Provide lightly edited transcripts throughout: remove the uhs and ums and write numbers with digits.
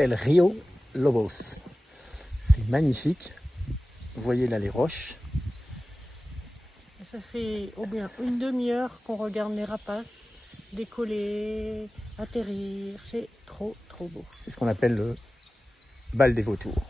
El Rio Lobos. C'est magnifique. Vous voyez là les roches. Ça fait au bien une demi-heure qu'on regarde les rapaces décoller, atterrir. C'est trop beau. C'est ce qu'on appelle le bal des vautours.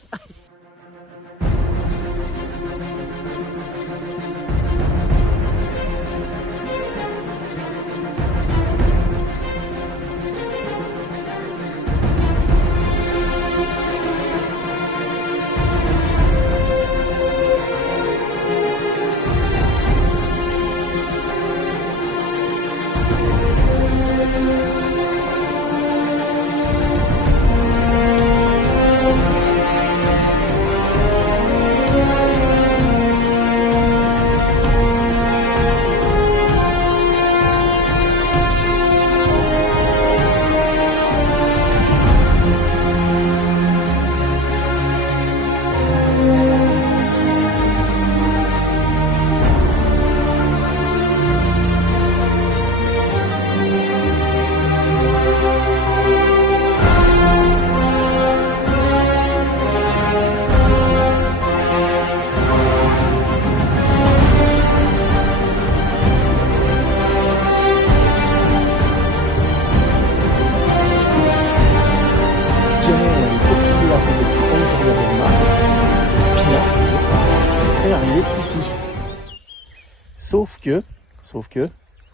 Arriver ici. Sauf que,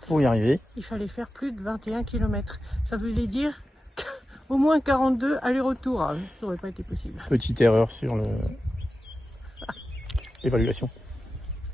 pour y arriver, il fallait faire plus de 21 km. Ça voulait dire au moins 42 aller-retour. Ça n'aurait pas été possible. petite erreur sur l'évaluation.